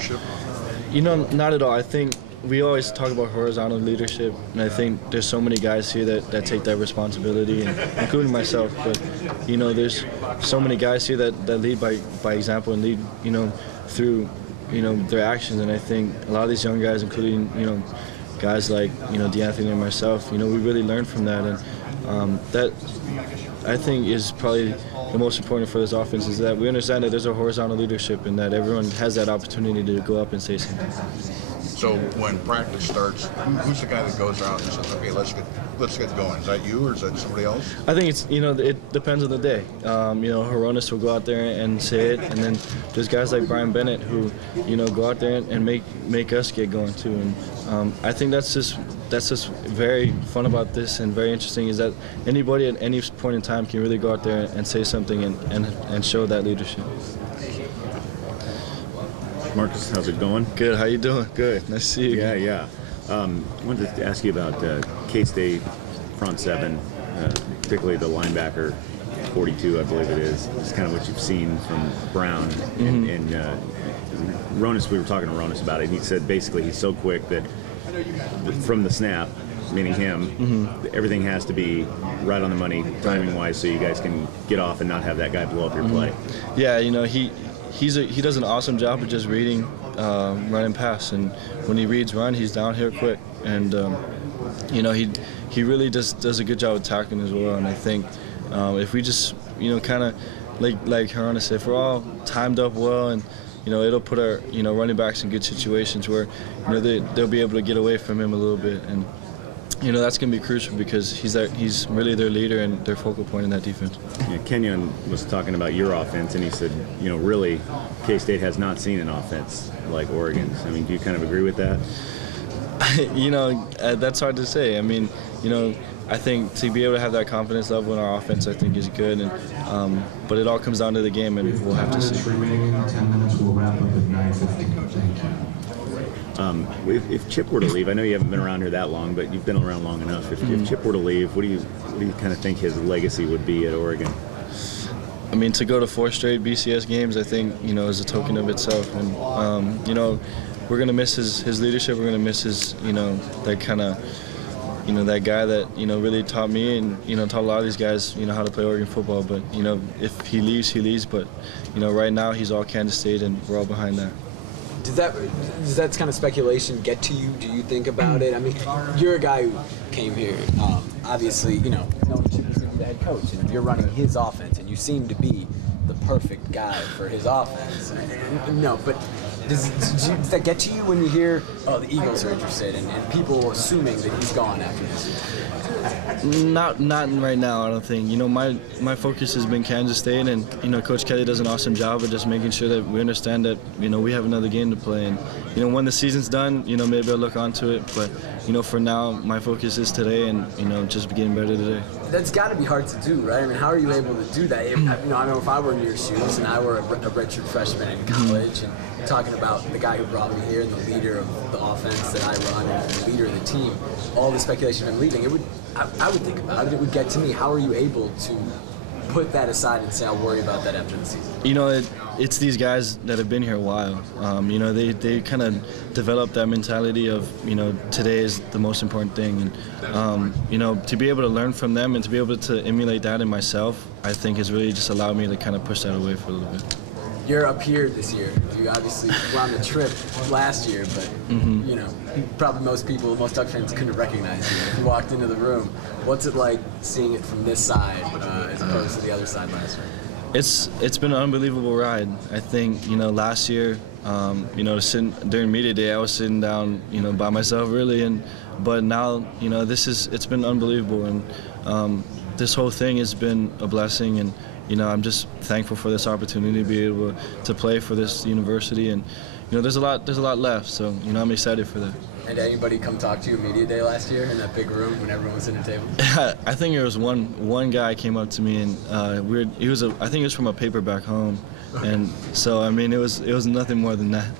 leadership? You know, not at all. I think we always talk about horizontal leadership, and I think there's so many guys here that take that responsibility, and including myself. But, you know, there's so many guys here that lead by example and lead, you know, through, you know, their actions. And I think a lot of these young guys, including, you know, guys like, you know, DeAnthony and myself, you know, we really learned from that. And that, I think, is probably the most important for this offense, is that we understand that there's a horizontal leadership and that everyone has that opportunity to go up and say something. So when practice starts, who's the guy that goes out and says, "Okay, let's get going"? Is that you or is that somebody else? I think it's, you know, it depends on the day. You know, Horonis will go out there and say it, and then there's guys like Brian Bennett who, you know, go out there and make us get going too. And I think that's just very fun about this and very interesting, is that anybody at any point in time can really go out there and say something and show that leadership. Marcus, how's it going? Good. How you doing? Good. Nice to see you. Yeah. I wanted to ask you about K-State front seven, particularly the linebacker, 42, I believe it is. It's kind of what you've seen from Brown. And Ronis, we were talking to Ronis about it, and he said basically he's so quick that from the snap, meaning him, everything has to be right on the money, timing-wise, so you guys can get off and not have that guy blow up your play. Yeah, you know, he does an awesome job of just reading run and pass, and when he reads run, he's down here quick, and you know, he really does a good job of tackling as well. And I think if we just, you know, kind of like Harana said, if we're all timed up well, and you know, it'll put our, you know, running backs in good situations where, you know, they'll be able to get away from him a little bit. And you know, that's going to be crucial because he's really their leader and their focal point in that defense. Yeah, Kenyon was talking about your offense, and he said, you know, really, K-State has not seen an offense like Oregon's. I mean, do you kind of agree with that? You know, that's hard to say. I mean, you know, I think to be able to have that confidence level in our offense, I think is good. And but it all comes down to the game, and we'll have to see. 10 minutes will wrap up at 9:50. Thank you. If Chip were to leave, I know you haven't been around here that long, but you've been around long enough. If Chip were to leave, what do you kind of think his legacy would be at Oregon? I mean, to go to 4 straight BCS games, I think, you know, is a token of itself. And you know, we're gonna miss his leadership. We're gonna miss his, you know, that kind of, you know, that guy that, you know, really taught me and, you know, taught a lot of these guys, you know, how to play Oregon football. But you know, if he leaves, he leaves. But you know, right now he's all Kansas State, and we're all behind that. Does that kind of speculation get to you? Do you think about it? I mean, you're a guy who came here, obviously, you know, knowing Chip is going to be the head coach, and you're running his offense, and you seem to be the perfect guy for his offense. No, but does that get to you when you hear, oh, the Eagles are interested, and people assuming that he's gone after this? Not right now, I don't think. You know, my focus has been Kansas State, and you know, Coach Kelly does an awesome job of just making sure that we understand that, you know, we have another game to play. And you know, when the season's done, you know, maybe I'll look onto it. But you know, for now, my focus is today, and you know, just getting better today. That's got to be hard to do, right? I mean, how are you able to do that? You know, I know if I were in your shoes and I were a redshirt freshman in college, and talking about the guy who brought me here and the leader of the offense that I run and the leader of the team, all the speculation of him leaving, I would think about it. It would get to me. How are you able to put that aside and say, I'll worry about that after the season? You know, it's these guys that have been here a while. You know, they kind of develop that mentality of, you know, today is the most important thing. And, you know, to be able to learn from them and to be able to emulate that in myself, I think has really just allowed me to kind of push that away for a little bit. You're up here this year. You obviously were on the trip last year, but you know, probably most Duck fans couldn't recognize you. If you walked into the room, what's it like seeing it from this side as opposed to the other side last year? It's been an unbelievable ride. I think, you know, last year, you know, during media day, I was sitting down, you know, by myself really, but now, you know, it's been unbelievable, and this whole thing has been a blessing. And you know, I'm just thankful for this opportunity to be able to play for this university, and you know, there's a lot left. So you know, I'm excited for that. And did anybody come talk to you media day last year in that big room when everyone was sitting at the table? I think there was one guy came up to me, and I think he was from a paper back home, and so I mean, it was nothing more than that.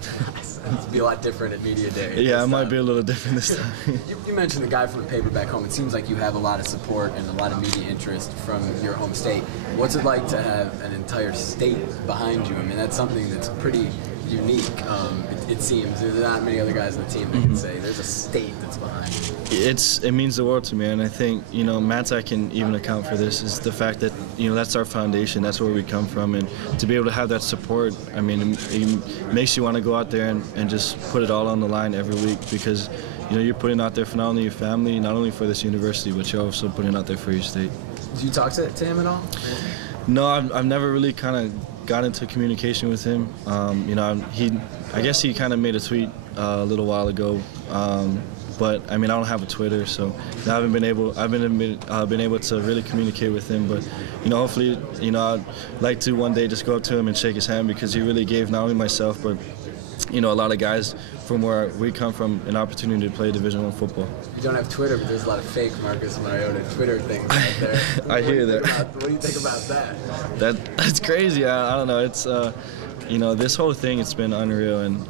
It'd be a lot different at media day. Yeah, it might be a little different this time. You mentioned the guy from the paper back home. It seems like you have a lot of support and a lot of media interest from your home state. What's it like to have an entire state behind you? I mean, that's something that's pretty unique. It seems there's not many other guys on the team that can say there's a state that's behind it. It means the world to me, and I think Matzak can even account for this. Is the fact that that's our foundation, that's where we come from, and to be able to have that support, I mean, it makes you want to go out there and just put it all on the line every week, because you're putting out there for not only your family, not only for this university, but you're also putting out there for your state. Do you talk to him at all? No, I've never really kind of got into communication with him. I guess he kind of made a tweet a little while ago, but I mean I don't have a Twitter, so I haven't been able to really communicate with him. But hopefully I'd like to one day just go up to him and shake his hand, because he really gave not only myself but a lot of guys from where we come from an opportunity to play Division I football. You don't have Twitter, but there's a lot of fake Marcus Mariota Twitter things out there. I hear that. What do you think about that? That's crazy. I don't know. It's this whole thing, it's been unreal, and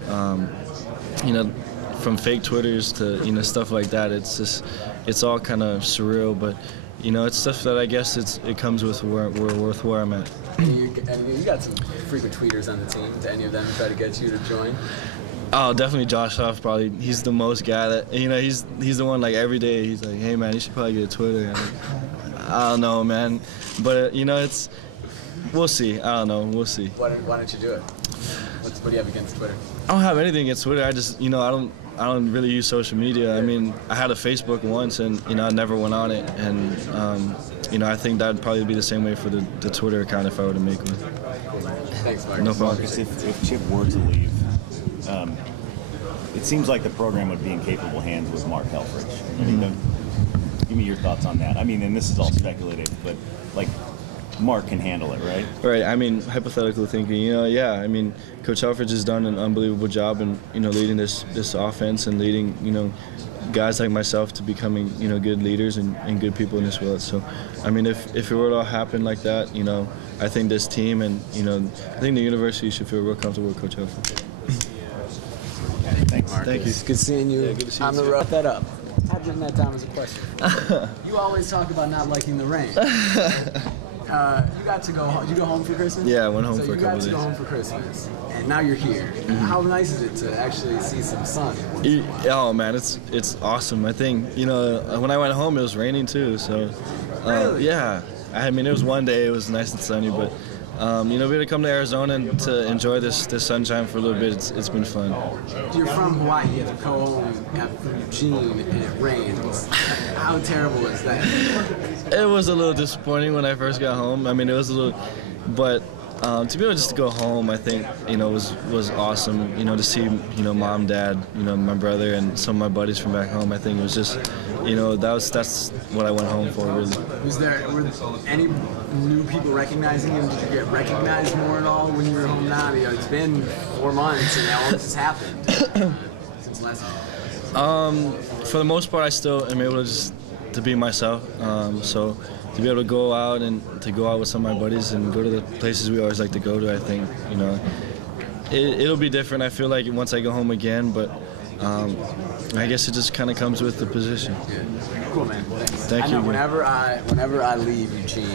from fake Twitters to stuff like that, it's all kind of surreal, but it's stuff that I guess it comes with where I'm at. You got some frequent tweeters on the team. Do any of them try to get you to join? Oh, definitely Josh Huff. Probably he's the most guy that he's the one, like, every day he's like, hey man, you should probably get a Twitter. And I don't know, man, but we'll see. I don't know. We'll see. Why don't you do it? What do you have against Twitter? I don't have anything against Twitter. I just I don't really use social media. I mean, I had a Facebook once, and I never went on it, and I think that'd probably be the same way for the Twitter account if I were to make one. Cool, man. Thanks, Marcus. No problem. Marcus, if Chip were to leave, it seems like the program would be in capable hands with Mark Helfrich. I mean, give me your thoughts on that. I mean, and this is all speculative, but like, Mark can handle it, right? Right. I mean, hypothetical thinking, yeah. I mean, Coach Helfrich has done an unbelievable job in, leading this offense and leading, guys like myself to becoming, good leaders and good people in this world. So, I mean, if it were to all happen like that, I think this team and, I think the university should feel real comfortable with Coach Helfrich. Thanks, Marcus. Thank you. Good seing you. Yeah, good to see you On the too. road. That up. I've written that down as a question. You always talk about not liking the rain. You got to go home. Did you go home for Christmas? Yeah, I went home for a couple So you got to days. go home for Christmas, and now you're here. How nice is it to actually see some sun? Oh man, it's awesome. I think when I went home it was raining too. So Really? yeah, I mean it was one day, it was nice and sunny, but we had to come to Arizona and to enjoy this sunshine for a little bit. It's been fun. You're from Hawaii. You have to go home from Eugene, and it rains. How terrible is that? It was a little disappointing when I first got home. I mean, it was a little, but to be able just to go home, I think was awesome. To see mom, dad, my brother, and some of my buddies from back home. I think it was just, that's what I went home for, really. Were any new people recognizing you? Did you get recognized more at all when you were home now? It's been 4 months and all this has happened since last time. For the most part, I still am able to be myself. So to be able to go out and to go out with some of my buddies and go to the places we always like to go to, I think it'll be different. I feel like once I go home again, but I guess it just kind of comes with the position. Cool, man. Thanks. Thank you. Whenever I leave Eugene.